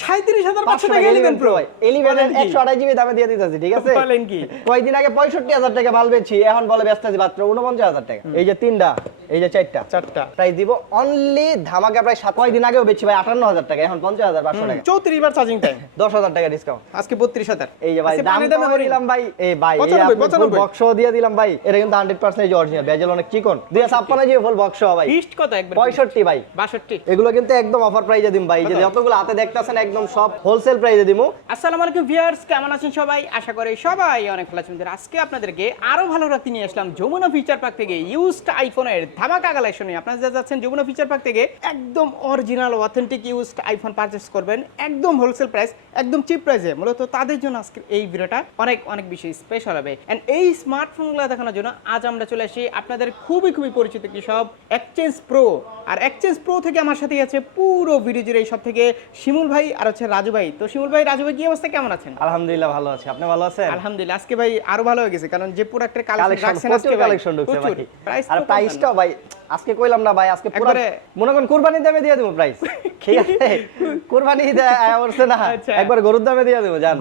সাঁত্রিশ হাজার পাঁচশো পাঁচশো টাকা টাকা প্রো ভাই একশো আঠাশ জিবি দামে দিয়ে দিতেছি ঠিক আছে? বলেন কি? কয়েকদিন আগে পঁয়ষট্টি হাজার টাকা মাল বেচছি এখন বলে ব্যস্ত আছি মাত্র উনপঞ্চাশ হাজার টাকা। এই যে তিনটা এই যে চারটা। চারটা। প্রাইস দিব অনলি ধামাকা প্রায় সাত কয়েকদিন আগেও বেচছি ভাই আটান্ন হাজার টাকা এখন পঞ্চাশ হাজার পাঁচশো টাকা। চৌত্রিশ বার চার্জিং টাইম দশ হাজার টাকা ডিসকাউন্ট আজকে বত্রিশ হাজার। এই যে ভাই দাম দামে দিলাম ভাই এই ভাই এই পঁচানব্বই, আপনি ফুল পঁচানব্বই। বক্স দিয়ে দিলাম ভাই এটা কিন্তু হান্ড্রেড পার্সেন্ট অরিজিনাল বেজেল অনেক চিকন। দুই হাজার ছাপ্পান্ন জিবি ফুল বক্স ভাই। কত একবার? পঁয়ষট্টি ভাই। বাষট্টি। এগুলো কিন্তু একদম অফার প্রাইজে দিম ভাই যে? যতগুলো হাতে দেখতেছেন একদম সব হোলসেল প্রাইজে দিমু। আসসালামু আলাইকুম ভিউয়ার্স কেমন আছেন সবাই? আশা করি সবাই অনেক ভালো আছেন। আজকে আপনাদেরকে আরও ভালো রাখতে নিয়ে আসলাম যমুনা ফিচার পার্ক থেকে ইউজড আইফোনের ধামাকা কালেকশনে আপনারা যা যাচ্ছেন যমুনা ফিচার পার্ক থেকে, একদম original authentic used iPhone purchase করবেন। একদম হোলসেল প্রাইস একদম চিপ প্রাইসে মূলত তাদের জন্য আজকে এই ভিডিওটা অনেক অনেক বেশি স্পেশাল হবে। এন্ড এই স্মার্টফোনগুলো দেখানোর জন্য আজ আমরা চলে আসি আপনাদের খুবই খুবই পরিচিত একটি সব এক্সচেঞ্জ প্রো আর এক্সচেঞ্জ প্রো থেকে আমার সাথে আছে পুরো ভিডিও জুড়ে এই সব থেকে শিমুল ভাই আর হচ্ছে রাজু ভাই। তো শিমুল ভাই রাজু ভাই কি অবস্থা? কেমন আছেন? আলহামদুলিল্লাহ ভালো আছে। আপনি ভালো আছেন? আলহামদুলিল্লাহ। আজকে ভাই আরও ভালো হয়ে গেছে কারণ যে প্রোডাক্টের কালেকশন রাখছেন আজকে কালেকশন ঢুকছে ভাই। প্রাইস আর প্রাইসটাও ভাই আজকে কইলাম না ভাই আজকে পুরো মনে করেন কুরবানি দামে দিয়ে দেবো প্রাইস ঠিক আছে? কুরবানি দেয় না। আচ্ছা। একবার গরুর দামে দিয়ে দেবো জান।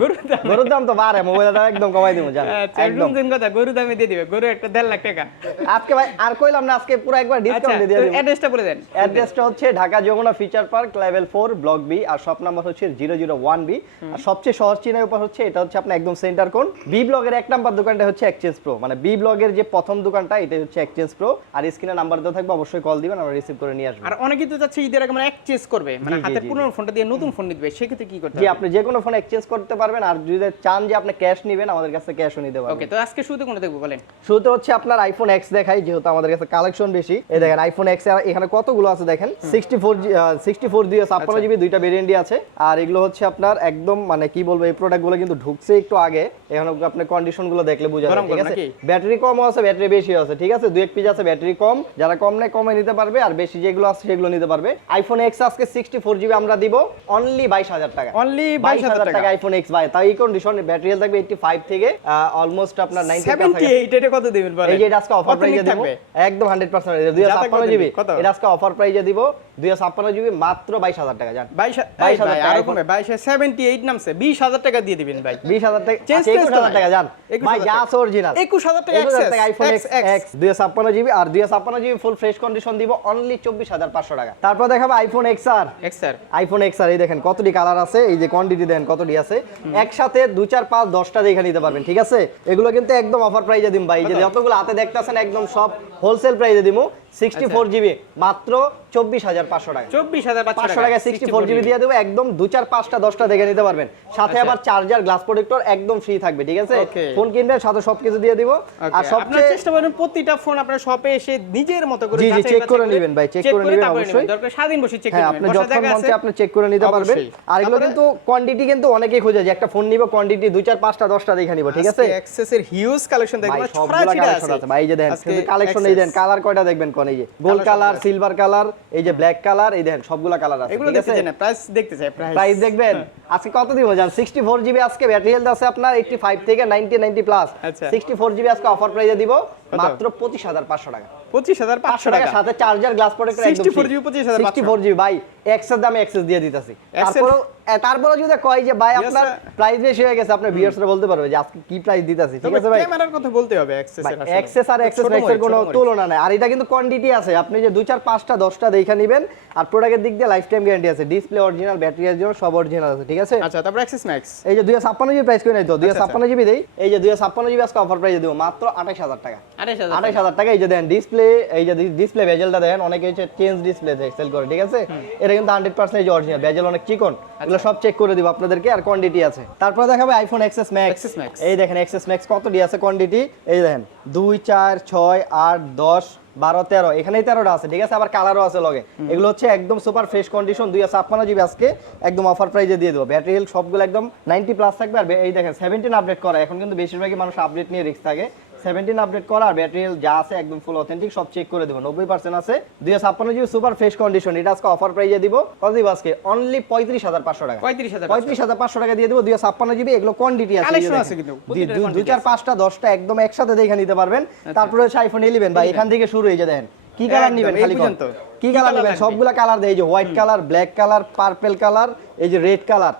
গরুর দাম। তো বাড়ে মোবাইলটা একদম কমাই দেবো জান। আচ্ছা একদম। দিন কথা গরু দামে দিয়ে দিবে। গরু একটা দেড় লাখ টাকা। আজকে ভাই আর কইলাম না আজকে পুরো একবার আচ্ছা ডিসকাউন্ট দিয়ে দেবো। অ্যাড্রেসটা বলে দেন। অ্যাড্রেসটা হচ্ছে Dhaka Jamuna feature park level four block B আর শপ নাম্বার হচ্ছে জিরো জিরো ওয়ান বি আর সবচেয়ে সহজ চিনের উপর হচ্ছে এটা হচ্ছে আপনার একদম সেন্টার কোন বি ব্লগের এক নাম্বার দোকানটা হচ্ছে এক্সচেঞ্জ প্রো মানে বি ব্লগের যে প্রথম দোকানটা এটা হচ্ছে এক্সচেঞ্জ প্রো আর স্ক্রিনে নাম্বার দেওয়া থাকবে অবশ্যই কল দিবেন আমরা রিসিভ করে নিয়ে আসব। আর অনেকেই তো চাচ্ছে ঈদের আগে মানে এক্সচেঞ্জ করবে। মানে হাতের পুরনো ফোনটা দিয়ে নতুন ফোন নিতে সেক্ষেত্রে কি করতে জি আপনি যে কোনো ফোন এক্সচেঞ্জ করতে পারবেন আর যদি চান যে আপনি ক্যাশ নেবেন আমাদের কাছে ক্যাশও নিতে পারবেন। ওকে তো আজকে শুরুতে কোনটা দেখব বলেন? শুরুতে হচ্ছে আপনার আইফোন এক্স দেখাই যেহেতু আমাদের কাছে কালেকশন বেশি। এই দেখেন আইফোন এক্স এখানে কতগুলো আছে দেখেন? সিক্সটি ফোর সিক্সটি ফোর দিয়ে ছাপ্পান্ন আচ্ছা। জিবি দুইটা ভেরিয়েন্টই আছে। আর এগুলো হচ্ছে আপনার একদম মানে কি বলব এই প্রোডাক্টগুলো কিন্তু ঢুকছে একটু আগে। এখানে আপনার কন্ডিশনগুলো দেখলে বোঝা যায় ঠিক আছে? ব্যাটারি কম আছে ব্যাটারি বেশি আছে ঠিক আছে? দুই এক পিস আছে ব্যাটারি কম। যারা কম নেয় কমে নিতে পারবে আর বেশি যেগুলো আছে সেগুলো নিতে পারবে। আইফোন এক্স আজকে সিক্সটি ফোর জিবি আমরা দিব অনলি বাইশ হাজার টাকা। অনলি বাইশ হাজার টাকা। আইফোন এক্স ভাই। তাই এই কন্ডিশন ব্যাটারি থাকবে এইটটি ফাইভ থেকে অলমোস্ট আপনার নাইনটি 78 এটা কত দিবেন এই যে আজকে অফার প্রাইজে দিব। একদম 100% দুই যা থাকবে ছাপ্পান্ন জিবি এটা আজকে অফার প্রাইজে দিব দুই ছাপ্পান্ন জিবি মাত্র বাইশ হাজার টাকা জান। 22 22,000 টাকা আরও কমে। 22 78 নামছে। 20000 টাকা দিয়ে দিবেন ভাই। বিশ হাজার টাকা Change আচ্ছা, price একুশ তো হাজার নাই। টাকা জান। ভাই যা অরিজিনাল 21000 টাকা আইফোন এক্স জিবি আর জিবি ফুল ফ্রেশ কন্ডিশন দিব অনলি চব্বিশ হাজার পাঁচশো টাকা। তারপর দেখাবো iPhone X R. X sir iPhone X R এই দেখেন কতটি কালার আছে এই যে কোয়ান্টিটি দেন কতটি আছে। একসাথে দুই চার পাঁচ দশটা দেখে নিতে পারবেন ঠিক আছে? এগুলো কিন্তু একদম অফার প্রাইজে দিম ভাই যে যতগুলো হাতে দেখতেছেন একদম সব হোলসেল প্রাইজে দিমু। সিক্সটি ফোর জিবি মাত্র চব্বিশ হাজার পাঁচশো টাকা। 24500 পাঁচশো টাকা সিক্সটি ফোর জিবি দিয়ে দেবো একদম দু চার পাঁচটা দশটা দেখে নিতে পারবেন। সাথে আচ্ছা। আবার চার্জার গ্লাস প্রোটেক্টর একদম ফ্রি থাকবে ঠিক আছে? ফোন কিনবেন সাথে সবকিছু দিয়ে দিব। আর সবচেয়ে চেষ্টা করবেন প্রতিটা ফোন আপনার শপে এসে নিজের মতো করে জি, জি, যাচাই করে নিবেন ভাই, check করে নিবেন অবশ্যই। দরকার স্বাধীন বসে চেক হ্যাঁ আপনি যখন জায়গা মঞ্চে আপনি চেক করে নিতে পারবেন। আর এগুলো কিন্তু কোয়ান্টিটি কিন্তু অনেকেই খোঁজে যে একটা ফোন নিব কোয়ান্টিটি দুই চার পাঁচটা দশটা দেখে নিব ঠিক আছে? অ্যাক্সেসের হিউজ কালেকশন দেখবেন ছড়া ছিড়া আছে। ভাই এই যে দেখেন কালেকশন এই দেন কালার কয়টা দেখবেন কোন এই যে গোল্ড কালার সিলভার কালার এই যে ব্ল্যাক কালার এই দেখেন সবগুলা কালার আছে এগুলো দেখতে চাই না প্রাইস দেখতে চাই প্রাইস প্রাইস দেখবেন? আজকে কত দিব জান? 64 জিবি আজকে ব্যাটারি হেলথ আছে আপনার 85 থেকে 90 90 প্লাস আচ্ছা। 64 জিবি আজকে অফার প্রাইসে দিব? মাত্র 25500 টাকা। 25500 500 টাকা? সাথে চার্জার গ্লাস প্রোটেক্টর একদম 64 জিবি 25,500 64 জিবি ভাই এক্সেস দামে এক্সেস দিয়ে দিতেছি। Access- তারপরে তারপরে যদি কয় যে ভাই আপনার প্রাইস বেশি হয়ে গেছে আপনার ভিউয়ার্সরা বলতে পারবে যে আজকে কি প্রাইস দিতেছি? ঠিক আছে ভাই? ক্যামেরার কথা বলতে হবে অ্যাক্সেসের আসলে। এক্সেস আর এক্সেস ছোট কোনো তুলনা নাই। আর এটা কিন্তু কোয়ান্টিটি আছে। আপনি যে দুই চার পাঁচটা দশটা দেখা নেবেন আর প্রোডাক্টের দিক দিয়ে লাইফ টাইম গ্যারান্টি আছে। ডিসপ্লে অরিজিনাল ব্যাটারি অরিজিনাল সব অরিজিনাল আছে ঠিক আছে? আচ্ছা তারপর অ্যাক্সেস ম্যাক্স এই যে দুই ছাপ্পান্ন জিবি প্রাইস করে নাই তো? দুই আচ্ছা, ছাপ্পান্ন জিবি দেই? এই যে দুই ছাপ্পান্ন জিবি আজকে অফার প্রাইসে দেবো মাত্র আঠাশ হাজার টাকা। 28000 আঠাশ হাজার টাকা এই যে দেন ডিসপ্লে এই যে ডিসপ্লে বেজেলটা দেখেন অনেকে হচ্ছে চেঞ্জ ডিসপ্লে সেল করে ঠিক আছে? এটা কিন্তু হান্ড্রেড পার্সেন্ট অরিজিনাল বেজেল অনেক চিকন। এগুলো সব চেক করে দিব আপনাদেরকে আর কোয়ান্টিটি আছে। তারপরে দেখাবে আইফোন এক্সএস ম্যাক্স Max। এই দেখেন এক্সএস ম্যাক্স কতটি আছে কোয়ান্টিটি এই দেখেন দুই চার ছয় আট দশ বারো তেরো। এখানেই তেরোটা আছে ঠিক আছে? আবার কালারও আছে লগে এগুলো হচ্ছে একদম সুপার ফ্রেশ কন্ডিশন দুই ছাপ্পান্ন জিবি আজকে একদম অফার প্রাইজে দিয়ে দেবো। ব্যাটারি হেলথ সবগুলো একদম নাইনটি প্লাস থাকবে আর এই দেখেন সেভেন্টিন আপডেট করা। এখন কিন্তু বেশিরভাগই মানুষ আপডেট নিয়ে রিস্ক থাকে। সেভেন্টিন আপডেট করা আর ব্যাটারি যা আছে একদম ফুল অথেন্টিক সব চেক করে দেবো। নব্বই পার্সেন্ট আছে। দুই ছাপ্পান্ন জিবি সুপার ফ্রেশ কন্ডিশন এটা আজকে অফার প্রাইজে দিব। কত দিব আজকে? অনলি পঁয়ত্রিশ হাজার পাঁচশো টাকা। 35000 পঁয়ত্রিশ হাজার পাঁচশো টাকা দিয়ে দেবো। দুই ছাপ্পান্ন জিবি এগুলো কোয়ান্টিটি আছে দুই- দুই- দুই চার। পাঁচটা দশটা একদম একসাথে দেখে নিতে পারবেন। তারপরে হচ্ছে আইফোন ইলেভেন ভাই এখান থেকে শুরু হয়ে যে দেখেন। কি কালার নেবেন খালি পর্যন্ত। কি কালার নেবেন? সবগুলা কালার দেয় এই যে white colour black colour purple colour এই যে রেড কালার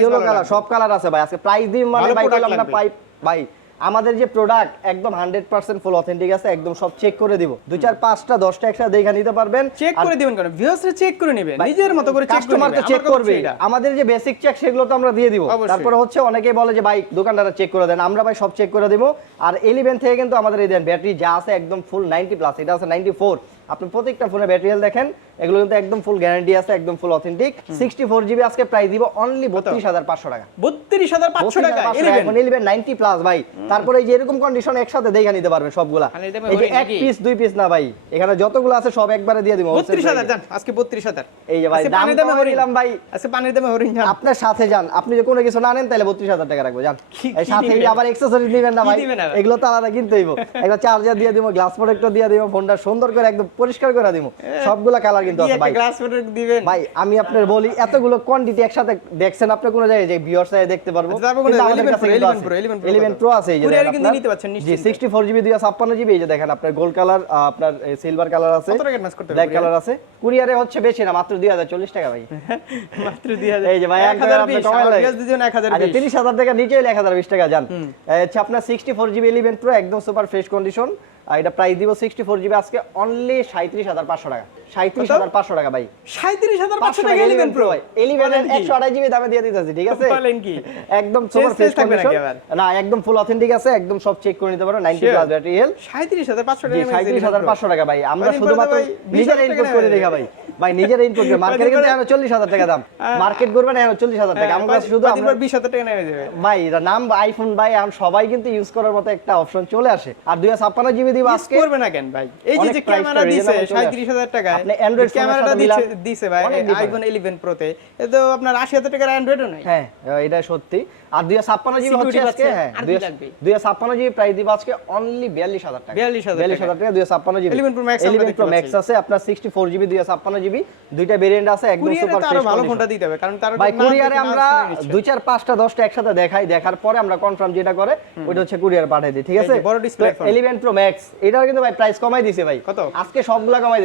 ইয়েলো কালার সব কালার আছে ভাই। আজকে প্রাইস দিন মানে ভাই কইলাম না পাই ভাই আমাদের যে প্রোডাক্ট একদম হান্ড্রেড পার্সেন্ট ফুল অথেন্টিক আছে একদম সব চেক করে দিব। দুই চার পাঁচটা দশটা একসাথে দেখে নিতে পারবেন। চেক করে দিবেন কেন? ভিউয়ার্সরা চেক করে নেবেন নিজের মতো করে কাস্টমার তো চেক করবে আমাদের যে বেসিক চেক সেগুলো তো আমরা দিয়ে দিব। তারপরে হচ্ছে অনেকে বলে যে ভাই দোকানদাররা চেক করে দেন। আমরা ভাই সব চেক করে দিব। আর এলিভেন থেকে কিন্তু আমাদের এই দেন ব্যাটারি যা আছে একদম ফুল নাইনটি প্লাস এটা আছে নাইনটি ফোর আপনি প্রত্যেকটা ফোনে ব্যাটারি হেলথ দেখেন এগুলো কিন্তু একদম ফুল গ্যারান্টি আছে একদম full authentic sixty four GB আজকে প্রাইস দিব অনলি বত্রিশ হাজার পাঁচশো টাকা। বত্রিশ হাজার পাঁচশো টাকা eleven। ইলেভেন নাইনটি প্লাস ভাই। তারপরে এই যে এরকম কন্ডিশন একসাথে দেখে নিতে পারবেন সবগুলা। এই যে এক পিস দুই পিস না ভাই। এখানে যতগুলো আছে সব একবারে দিয়ে দিব বত্রিশ হাজার যান আজকে বত্রিশ হাজার। এই যে ভাই দাম দামে দিলাম ভাই। আজকে পানির দামে হরিণ যান। আপনার সাথে যান আপনি যে কোনো কিছু না নেন তাহলে বত্রিশ হাজার টাকা রাখব কি- এই সাথে? আবার এক্সেসরিজ দিবেন না ভাই। এগুলো তো আলাদা কিনতে হইব। একটা চার্জার দিয়ে দিব গ্লাস প্রোটেক্টর দিয়ে দিব ফোনটা সুন্দর করে একদম পরিষ্কার করে দিব সবগুলা কালার কিন্তু আছে ভাই। গ্লাস প্রোডাক্ট দিবেন। ভাই আমি আপনার বলি এতগুলো কোয়ান্টিটি একসাথে দেখছেন আপনি কোনো জায়গায়? যে ভিউয়ার্স দেখতে পারব। Pro, কিন্তু 11 আছে। 11 11 এই যে দেখেন কিন্তু। নিতে পারছেন জি নিশ্চিন্তে। 64 জিবি 256 জিবি এই যে দেখেন আপনার গোল্ড কালার আপনার সিলভার কালার আছে। কত টাকা advance করতে ব্ল্যাক কালার আছে। কুরিয়ারে হচ্ছে বেশি না মাত্র 2040 টাকা ভাই। মাত্র দুই হাজার। এই যে ভাই এক একদম হাজার আপনি বিশ কমাই আমার লাই। পেঁয়াজ দিয়েছেন আচ্ছা বিশ। তিরিশ হাজার টাকা নিচে হলে এক হাজার বিশ টাকা যান আচ্ছা আপনার sixty four GB eleven pro একদম সুপার ফ্রেশ কন্ডিশন এটা প্রাইস দিব সিক্সটি ফোর জিবি আজকে অনলি সাঁত্রিশ হাজার পাঁচশো টাকা। সাঁত্রিশ হাজার পাঁচশো টাকা ভাই। সাঁত্রিশ হাজার পাঁচশো পাঁচশো টাকা টাকা ইলেভেন ইলেভেন প্রো ভাই। ইলেভেন একশো আড়াই জিবি দামে দিয়ে দিতেছি ঠিক আছে? বলেন কি? একদম সুপার ফ্রেশ কন্ডিশন না একদম ফুল অথেন্টিক আছে একদম সব চেক করে নিতে পারো ninety Sure. Plus battery health সাঁত্রিশ হাজার পাঁচশো জি টাকা সাঁত্রিশ হাজার পাঁচশো টাকা ভাই। আমরা শুধুমাত্র ভাই? 20,000 নিজের ইনপুট করে দেখা ভাই। ভাই নিজের ইনপুট মার্কেটে কিন্তু এখন চল্লিশ হাজার টাকা দাম। মার্কেট করবে না এখন চল্লিশ হাজার টাকা। আমার কাছে শুধু বিশ হাজার টাকা নেমে যাবে। ভাই এটা নাম আইফোন ভাই এখন সবাই কিন্তু ইউজ করার মতো একটা অপশন চলে আসে। আর দুই ছাপ্পান্ন জিবি দিব আজকে। করবে না কেন ভাই? এই যে ক্যামেরা দিছে। সাঁত্রিশ হাজার আপনি Android ক্যামেরাটা দিছে ভাই আইফোন ইলেভেন প্রোতে এ তো আপনার আশি হাজার টাকার অ্যান্ড্রয়েডও নাই। হ্যাঁ এটা সত্যি। আর দুই ছাপ্পান্ন জিবি হচ্ছে আজকে হ্যাঁ দুই ছাপ্পান্ন জিবি প্রাইস দিব আজকে অনলি বিয়াল্লিশ হাজার টাকা। 42,000 বিয়াল্লিশ হাজার টাকা। দুই ছাপ্পান্ন জিবি 11 Pro Max আমরা ইলেভেন প্রো ম্যাক্স আছে আপনার সিক্সটি ফোর জিবি দুই ছাপ্পান্ন জিবি দুইটা ভেরিয়েন্ট আছে একদম সুপার ভালো ফোনটা দিতে হবে কারণ তার ভাই কুরিয়ারে আমরা। দুই চার পাঁচটা দশটা একসাথে দেখাই দেখার পরে আমরা কনফার্ম যেটা করে ওইটা হচ্ছে কুরিয়ার পাঠাই দিই ঠিক আছে? বড় display phone। প্রো ম্যাক্স এটাও কিন্তু ভাই প্রাইস কমাই ভাই। কত? আজকে সবগুলা কমাই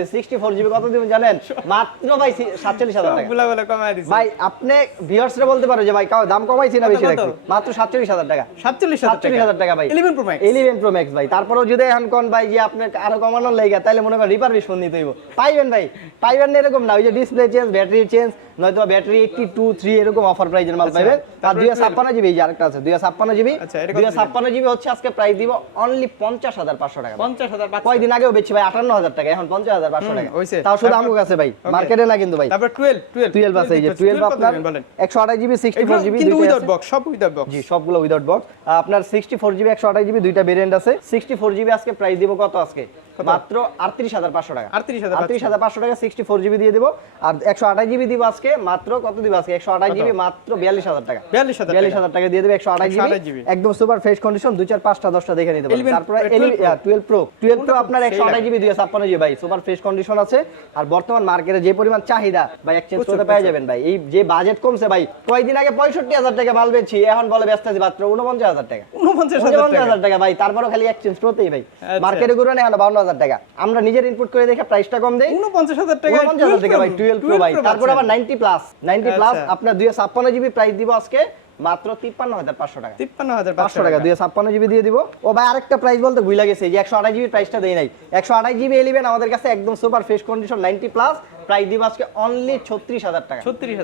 জিবি কত দিবেন জানেন? মাত্র ভাই সাতচল্লিশ হাজার টাকা। সবগুলা বলে দিছে। ভাই আপনি ভিউয়ার্সরা বলতে পারো যে ভাই কাও দাম কমাইছি না বেশি রাখছি মাত্র সাতচল্লিশ হাজার টাকা। সাতচল্লিশ হাজার সাতচল্লিশ হাজার টাকা ভাই। Eleven pro max eleven pro max ভাই। তারপরেও যদি এখন কোন ভাই যে আপনি আরও কমানোর লেগে তাহলে মনে করেন রিপারবিশন নিতে হইব। পাইবেন ভাই পাইবেন এরকম না ওই যে ডিসপ্লে চেঞ্জ ব্যাটারি চেঞ্জ নয়তো ব্যাটারি এইটটি টু থ্রি এরকম অফার প্রাইজের মাল পাইবেন আর দুই ছাপ্পান্ন জিবি যে আরেকটা আছে দুই ছাপ্পান্ন জিবি আচ্ছা, দুই ছাপ্পান্ন জিবি হচ্ছে আজকে প্রাইস দিব অনলি পঞ্চাশ হাজার পাঁচশো টাকা। পঞ্চাশ হাজার কয়দিন আগেও বেচছি ভাই আটান্ন হাজার টাকা এখন পঞ্চাশ হাজার পাঁচশো টাকা। তাও শুধু আমার কাছে ভাই মার্কেটে না কিন্তু ভাই। তারপর টুয়েলভ টুয়েলভ আছে এই যে টুয়েলভ আপনার একশো আঠাশ জিবি সিক্সটি ফোর জিবি কিন্তু উইদাউট বক্স সব উইদাউট বক্স জি সবগুলো উইদাউট বক্স আপনার সিক্সটি ফোর জিবি একশো আঠাশ জিবি দুইটা ভেরিয়েন্ট আছে। সিক্সটি ফোর জিবি আজকে প্রাইস দিব কত আজকে? মাত্র আটত্রিশ হাজার পাঁচশো টাকা। 38,500 আটত্রিশ হাজার পাঁচশো টাকা সিক্সটি ফোর জিবি দিয়ে দিব। আর একশো আঠাশ জিবি দিব আজকে মাত্র কত দিব আজকে? একশো আঠাশ জিবি মাত্র বিয়াল্লিশ হাজার টাকা। 42,000 বিয়াল্লিশ হাজার টাকা দিয়ে দেবে একশো আঠাশ জিবি একদম সুপার ফ্রেশ কন্ডিশন দুই চার পাঁচটা দশটা দেখে নিতে পারবেন। তারপরে টুয়েলভ প্রো টুয়েলভ প্রো আপনার একশো আঠাশ জিবি দুই ছাপ্পান্ন জিবি ভাই সুপার ফ্রেশ কন্ডিশন আছে। আর বর্তমান মার্কেটে যে পরিমাণ চাহিদা ভাই এক্সচেঞ্জ করতে পেয়ে যাবেন ভাই। এই যে বাজেট কমছে ভাই কয়েকদিন আগে পঁয়ষট্টি হাজার টাকা মাল বেচছি এখন বলে ব্যস্ত আছে মাত্র উনপঞ্চাশ হাজার টাকা। উনপঞ্চাশ হাজার টাকা। ভাই তারপরও খালি এক্সচেঞ্জ প্রতেই ভাই। আচ্ছা। মার্কেটে ঘুরে না বাউন্ন হাজার টাকা। আমরা নিজের ইনপুট করে দেখে প্রাইসটা কম দেই। উনপঞ্চাশ হাজার টাকা উনপঞ্চাশ হাজার টাকা ভাই টুয়েলভ প্রো ভাই। তারপর আবার নাইনটি প্লাস নাইনটি প্লাস। আপনার দুই ছাপ্পান্ন জিবি প্রাইস দিব আজকে মাত্র তিপ্পান্ন হাজার পাঁচশো টাকা। তিপ্পান্ন হাজার পাঁচশো টাকা। দুই ছাপ্পান্ন জিবি দিয়ে দিব। ও ভাই আরেকটা প্রাইস বলতে ভুলে গেছে যে একশো আড়াই জিবি প্রাইসটা দেয় নাই। একশো আড়াই জিবি এলিবেন আমাদের কাছে একদম super fresh condition ninety plus price দিব আজকে অনলি ছত্রিশ হাজার টাকা।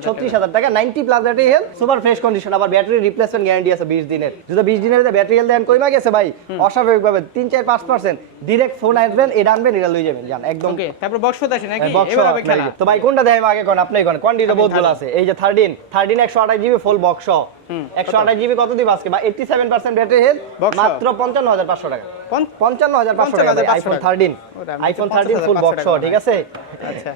ছত্রিশ হাজার টাকা। Ninety plus battery health super fresh condition আবার ব্যাটারি রিপ্লেসমেন্ট গ্যারান্টি আছে বিশ দিনের। যদি বিশ দিনের ব্যাটারি হেলথ দেন কইমা গেছে ভাই? অস্বাভাবিক ভাবে তিন চার পাঁচ পার্সেন্ট ডিরেক্ট ফোন আসবেন এটা আনবেন এটা লই যাবেন জান একদম। তারপর বক্স আছে নাকি? বক্স এবার হবে খেলা। তো ভাই কোনটা দেয় আগে কোন? আপনি কোন? কোয়ান্টিটি বহুতগুলো আছে। এই যে 13 13 128 জিবি ফুল বক্স 128 জিবি কত? দিব আজকে? বা 87% ব্যাটারি হেলথ সহ? মাত্র 55500 টাকা। পঞ্চ- 55500 টাকা। আইফোন টাকা। 13 আইফোন তো 13 ফুল বক্স ঠিক আছে? আচ্ছা।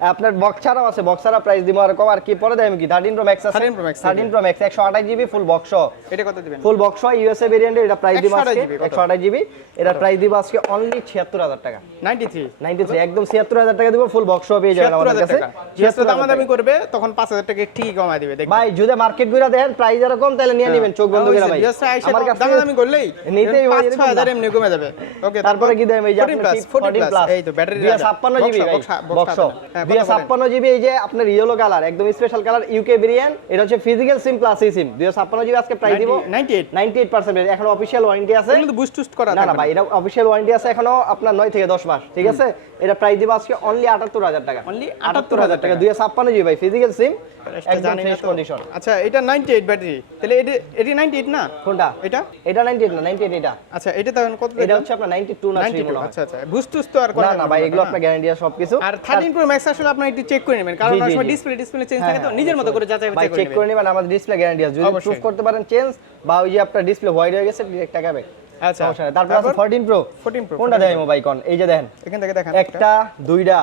আপনার বক্স ছাড়াও আছে বক্স ছাড়া প্রাইস দিব আর কম আর কি পরে দেয় কি? থার্টিন প্রো ম্যাক্স আছে? 13 Pro Max thirteen pro max একশো আঠাশ জিবি ফুল বক্স এটা কত দিবেন? ফুল বক্স ইউএসএ ভেরিয়েন্টের এটা প্রাইস দিব 128 আজকে GB কত? একশো আঠাশ জিবি এটা প্রাইস দিব আজকে অনলি ছিয়াত্তর হাজার টাকা। 93 নাইনটি থ্রি একদম ছিয়াত্তর হাজার টাকা দিব ফুল বক্স পেয়ে যাবেন আমাদের কাছে। টাকা। ছিয়াত্তর যেহেতু দামাদামি করবে তখন 5000 টাকা ঠিক কমায় দিবে দেখবেন। ভাই যদি মার্কেটগুলো দেখেন প্রাইস এরকম তাহলে নিয়ে নেবেন চোখ বন্ধ করে ভাই। আমার কাছে দামাদামি করলেই নিতেই ভাই এরকম 5000 এমনি কমে যাবে। ওকে তারপরে কি দেয় এই যে 14 plus 14 plus এই তো ব্যাটারি দুইশো ছাপ্পান্ন জিবি বক্স ছাপ্পান্ন জিবি এই যে আপনার ইয়েলো কালার একদম স্পেশাল কালার ইউকে ভেরিয়েন্ট এটা হচ্ছে ফিজিক্যাল সিম প্লাস ই সিম দুইশো ছাপ্পান্ন জিবি আজকে প্রাইস দিব। 98 নাইনটি এইট পার্সেন্ট এখন অফিসিয়াল ওয়ারেন্টি আছে। কিন্তু বুস্ট টুস্ট করা না না ভাই এটা অফিসিয়াল ওয়ারেন্টি আছে এখনও আপনার নয় থেকে দশ মাস ঠিক আছে? এটা প্রাইস দিব আজকে অনলি আটাত্তর হাজার টাকা। অনলি আটাত্তর হাজার টাকা। দুইশো ছাপ্পান্ন জিবি ভাই ফিজিক্যাল সিম একদম ফ্রেশ কন্ডিশন আচ্ছা এটা 98 ব্যাটারি তাহলে এটা এটা 98 না? কোনটা? এটা? এটা নাইনটি এইট না নাইনটি এইট এটা। আচ্ছা এটা তখন কত এটা হচ্ছে আপনার নাইনটি টু না 92 আচ্ছা আচ্ছা। বুস্ট তো আর না না ভাই এগুলো আপনার গ্যারান্টি আছে সবকিছু। আর 13 প্রো ম্যাক্স আসলে আপনি একটু চেক করে নেবেন কারণ অনেক সময় ডিসপ্লে ডিসপ্লে চেঞ্জ থাকে তো নিজের মতো করে যাচাই ভাই করে চেক করে নেবেন। আমাদের ডিসপ্লে গ্যারান্টি আছে। যদি। প্রুফ করতে পারেন চেঞ্জ বা ওই যে আপনার ডিসপ্লে হোয়াইট হয়ে গেছে ডিরেক্ট টাকা ব্যাক আচ্ছা। তারপর আছে 14 প্রো 14 প্রো কোনটা দেয় মোবাইল কোন? এই যে দেখেন। এখান থেকে দেখেন একটা। দুইটা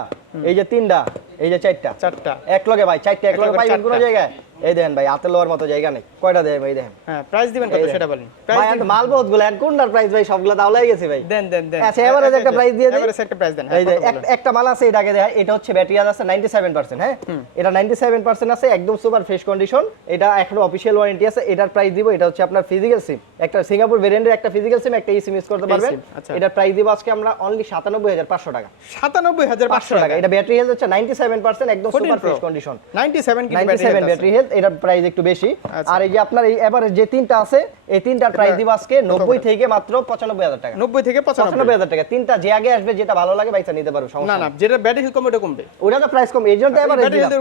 এই যে তিনটা এই যে চারটা। চারটা। এক লগে ভাই চারটা এক লগে লগে পাইবেন কোন জায়গায় এই দেখেন ভাই হাতে লওয়ার মতো জায়গা নেই। কয়টা দেয় ভাই দেখেন? হ্যাঁ প্রাইস দিবেন কত সেটা বলেন। ভাই প্রাইস আমি তো মাল বহুতগুলো কোনটার প্রাইস ভাই? সবগুলো তাহলে গেছে ভাই। দেন দেন দেন। আচ্ছা, average একটা price দিয়ে দিই। এবারে একটা প্রাইস দেন এই যে একটা মাল আছে এটাকে দেখা এটা হচ্ছে ব্যাটারি আছে 97% হ্যাঁ? এটা 97% আছে একদম সুপার ফ্রেশ কন্ডিশন এটা এখনও অফিশিয়াল ওয়ারেন্টি আছে এটার প্রাইস দিব এটা হচ্ছে আপনার ফিজিক্যাল সিম একটা সিঙ্গাপুর ভেরিয়েন্টের একটা ফিজিক্যাল সিম একটা ই সিম ইউজ করতে পারবেন। আচ্ছা। এটার প্রাইস দিব আজকে আমরা অনলি 97500 টাকা। 97500 500 টাকা। এটা ব্যাটারি হেলথ হচ্ছে 97% একদম 14 সুপার। ফ্রেশ কন্ডিশন 97 কিন্তু 97 ব্যাটারি হেলথ এটার প্রাইস একটু বেশি আচ্ছা। আর এই যে আপনার এই যে তিনটা আছে এই তিনটার প্রাইস দিব আজকে 90 থেকে মাত্র 95000 টাকা 90 থেকে 95 95000 টাকা তিনটা যে আগে আসবে যেটা ভালো লাগে নিতে পারো না সমস্যা না। যেটা ব্যাটারি হেলথ কমে ওটা কমবে ওটা তো প্রাইস কম এই জন্য তো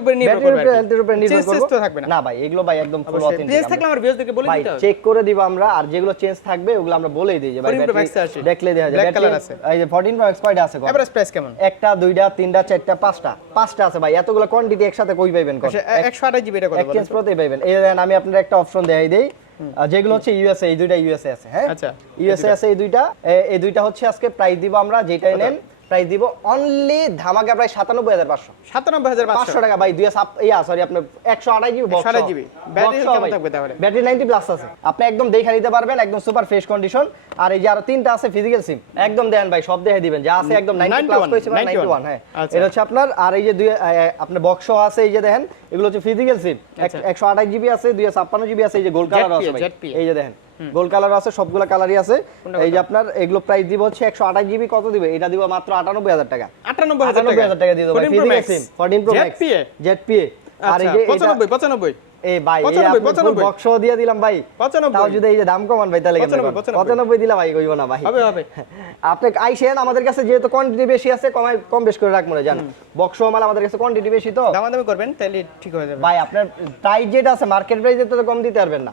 উপরে নির্ভর করবে। উপরে নির্ভর থাকবে না। ভাই এগুলো ভাই একদম ফুল অথেন্টিক প্রাইস থাকলে আমার ভিউয়ারদেরকে বলে দিতে হবে চেক করে দিব আমরা আর যেগুলো চেঞ্জ থাকবে ওগুলো আমরা বলেই দিই যে ভাই 14 Pro Max battery আছে। দেখলে দেখা যায় battery- color আছে। এই যে 14 Pro Max আছে? এভারেজ প্রাইস কেমন একটা দুইটা তিনটা চারটা পাঁচটা পাঁচটা আছে ভাই এতগুলো কোয়ান্টিটি একসাথে কই পাইবেন আচ্ছা 128 জিবি এটা কত এক্সচেঞ্জ করতে পারবেন এই দেখেন আমি আপনার একটা অপশন দেখাই দেই। যেগুলো হচ্ছে ইউএসএ এই দুইটা ইউএসএ আছে হ্যাঁ? আচ্ছা, ইউএসএ আছে এই দুইটা। এই দুইটা হচ্ছে আজকে প্রাইস দিব আমরা যেটা নেন প্রাইস দিব অনলি ধামাকা প্রায় সাতানব্বই হাজার পাঁচশো। 97500 পাঁচশো? টাকা। ভাই দুই ইয়া সরি আপনার একশো আড়াই GB 128 GB battery ninety plus আছে। আপনি একদম দেখে নিতে পারবেন একদম সুপার ফ্রেশ কন্ডিশন আর এই যে আরও তিনটা আছে ফিজিক্যাল সিম একদম দেন ভাই সব দেখে দিবেন। যা আছে একদম নাইনটি প্লাস 91, কইছে নাইনটি 91 ওয়ান হ্যাঁ। আচ্ছা। এটা হচ্ছে আপনার আর এই যে দুই আপনার বক্স আছে এই যে দেখেন এগুলো হচ্ছে ফিজিক্যাল সিম আচ্ছা। একশো আঠাশ জিবি আছে দুই ছাপ্পান্ন জিবি আছে এই যে গোল্ড কালার আছে ভাই। এই যে দেখেন। গোল্ড কালার আছে সবগুলো কালারই আছে। এই যে আপনার এগুলো প্রাইস দিব হচ্ছে একশো আঠাশ জিবি কত দিবে? এটা দিব মাত্র আটানব্বই হাজার টাকা। 98000 আটানব্বই হাজার টাকা দিয়ে দেবো। 14 Pro physical Max? SIM fourteen pro max ZPA? ZPA আর এই আচ্ছা যে পঁচানব্বই 95 95 এই ভাই এই 95, আপনি ফুল 95 বক্স দিয়ে দিলাম ভাই। তাও যদি এই যে দাম কমান ভাই তাহলে কেমনে 95, করেন? 95 95 দিলা ভাই কইব না ভাই। হবে হবে। আপনি আইসেন আমাদের কাছে যেহেতু কোয়ান্টিটি বেশি আছে কমাই কম বেশ করে রাখব না জান। বক্স মাল আমাদের কাছে কোয়ান্টিটি বেশি তো। দামাদামি করবেন তাহলে ঠিক হয়ে যাবে। ভাই আপনার প্রাইস যেটা আছে মার্কেট প্রাইস তো কম দিতে পারবেন না।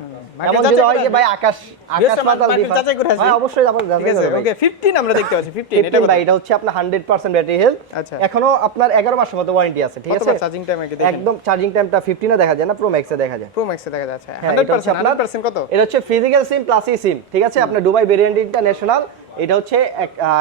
এমন যদি হয় যে ভাই আকাশ আকাশ পাতাল যাচাই করে আসি। অবশ্যই আপনার ঠিক আছে ওকে 15 আমরা দেখতে পাচ্ছি 15 এটা ভাই এটা হচ্ছে আপনার 100% ব্যাটারি হেলথ। এখনও আপনার 11 মাসের মতো ওয়ারেন্টি আছে ঠিক আছে? চার্জিং টাইম একদম চার্জিং টাইমটা 15 এ দেখা যায় না প্রো ম্যাক্সে দেখা যায়। প্রো ম্যাক্সে দেখা যাচ্ছে। হ্যাঁ, এটা হচ্ছে 100% আপনার 100% কত? এটা হচ্ছে ফিজিক্যাল সিম প্লাস ই সিম ঠিক আছে? আপনার দুবাই ভেরিয়েন্ট ইন্টারন্যাশনাল এটা হচ্ছে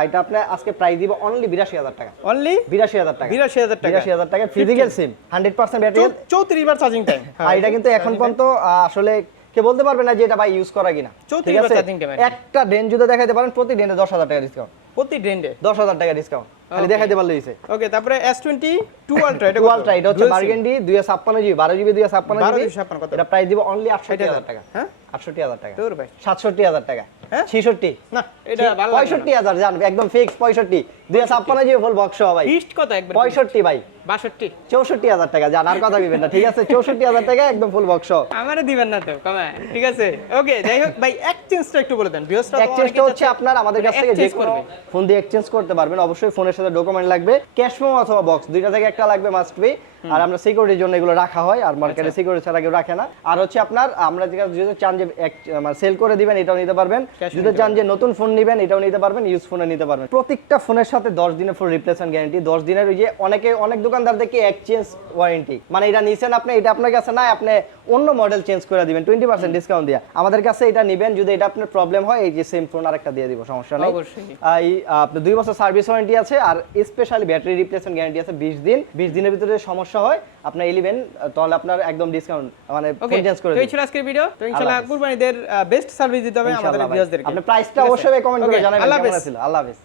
এটা আপনার আজকে প্রাইস দিব অনলি 82000 টাকা। অনলি 82000 টাকা। 82000 টাকা। 82000 টাকা ফিজিক্যাল সিম 100% ব্যাটারি 34 বার চার্জিং টাইম আর এটা কিন্তু এখন পর্যন্ত আসলে কে বলতে পারবে না যে এটা ভাই ইউজ করা কিনা। 34 ঠিক আছে? charging time আর কি। একটা ডেন যদি দেখাইতে পারেন প্রতি ডেনে 10000 টাকা ডিসকাউন্ট প্রতি ড্রেন্ডে 10000 টাকা ডিসকাউন্ট খালি দেখাইতে পারলে হইছে ওকে তারপরে S20 2 আলট্রা এটা? আলট্রা এটা হচ্ছে। বার্গেন্ডি 256 জিবি 12 জিবি 256 জিবি 1256 কত? এটা প্রাইস দিব অনলি 68000 টাকা। হ্যাঁ? 68000 টাকা। তোর ভাই। 67000 টাকা। হ্যাঁ? 66 না এটা ভালো লাগে পঁয়ষট্টি হাজার জান একদম ফিক্স পঁয়ষট্টি। দুই ছাপ্পান্ন জিবি ফুল বক্স ভাই। ফিস্ট কত একবার? পঁয়ষট্টি ভাই। 62 চৌষট্টি হাজার টাকা জান আর কথা দিবেন না ঠিক আছে? চৌষট্টি হাজার টাকা একদম ফুল বক্স আমারে দিবেন না তো কমে ঠিক আছে? ওকে যাই হোক ভাই এক্সচেঞ্জটা একটু বলে দেন ভিউয়ার্সরা তো এক্সচেঞ্জটা হচ্ছে আপনার আমাদের কাছ থেকে যে করবে। ফোন দিয়ে এক্সচেঞ্জ করতে পারবেন। অবশ্যই ফোনের সাথে ডকুমেন্ট লাগবে। ক্যাশ ফোন অথবা বক্স দুইটা থেকে একটা লাগবে মাস্ট বি আর আমরা সিকিউরিটির জন্য এগুলো রাখা হয় আর মার্কেটে সিকিউরিটি ছাড়া কেউ রাখে না। আর হচ্ছে আপনার আমরা যেটা- যদি চান যে সেল করে দিবেন এটাও নিতে পারবেন। যদি চান যে নতুন ফোন নেবেন এটাও নিতে পারবেন ইউজ ফোনে নিতে পারবেন। প্রত্যেকটা ফোনের সাথে দশ দিনের ফুল রিপ্লেসমেন্ট গ্যারান্টি দশ দিনের ওই যে অনেকে অনেক দোকানদার দেখি এক্সচেঞ্জ ওয়ারেন্টি মানে এটা নিছেন আপনি এটা আপনার কাছে না আপনি অন্য মডেল চেঞ্জ করে দিবেন টোয়েন্টি পার্সেন্ট ডিসকাউন্ট দিয়ে। আমাদের কাছে এটা নেবেন যদি এটা আপনার প্রবলেম হয় এই যে সেম ফোন আরেকটা দিয়ে দিব সমস্যা নেই। অবশ্যই। এই আপনার দুই বছর সার্ভিস ওয়ারেন্টি আছে আর স্পেশালি ব্যাটারি রিপ্লেসমেন্ট গ্যারান্টি আছে বিশ দিন। বিশ দিনের ভিতরে যদি সমস্যা হয় আপনার ইলেভেন তাহলে আপনার একদম ডিসকাউন্ট মানে চেঞ্জ করে এই ছিল আজকের ভিডিও তো ইনশাআল্লাহ কুরবানিদের বেস্ট সার্ভিস দিতে হবে আমাদের ভিউয়ারদেরকে আপনি প্রাইসটা অবশ্যই কমেন্ট করে জানাবেন আল্লাহ হাফেজ। আল্লাহ হাফেজ।